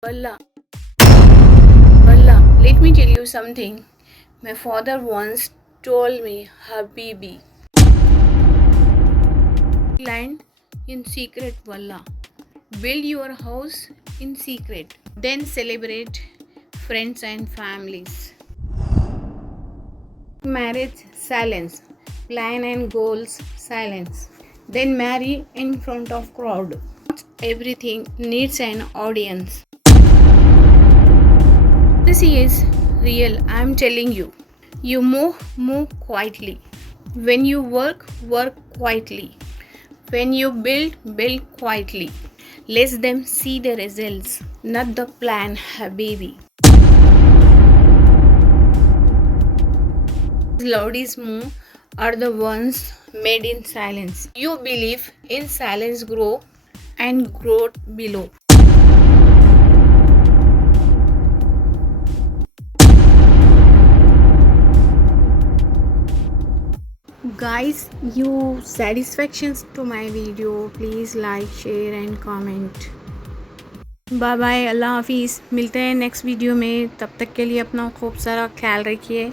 Wallah, Wallah, let me tell you something. My father once told me, Habibi, land in secret, Wallah. Build your house in secret. Then celebrate friends and families. Marriage, silence. Plan and goals, silence. Then marry in front of crowd. Not everything needs an audience. This is real, I am telling you. You move quietly. When you work quietly. When you build quietly. Let them see the results, not the plan, Habibi. Loudest move are the ones made in silence. You believe in silence grow and growth below. Guys, you satisfactions to my video, please like, share and comment. Bye bye, अल्लाह हाफिज़। मिलते हैं next video में, तब तक के लिए अपना खूब सारा ख्याल रखिए।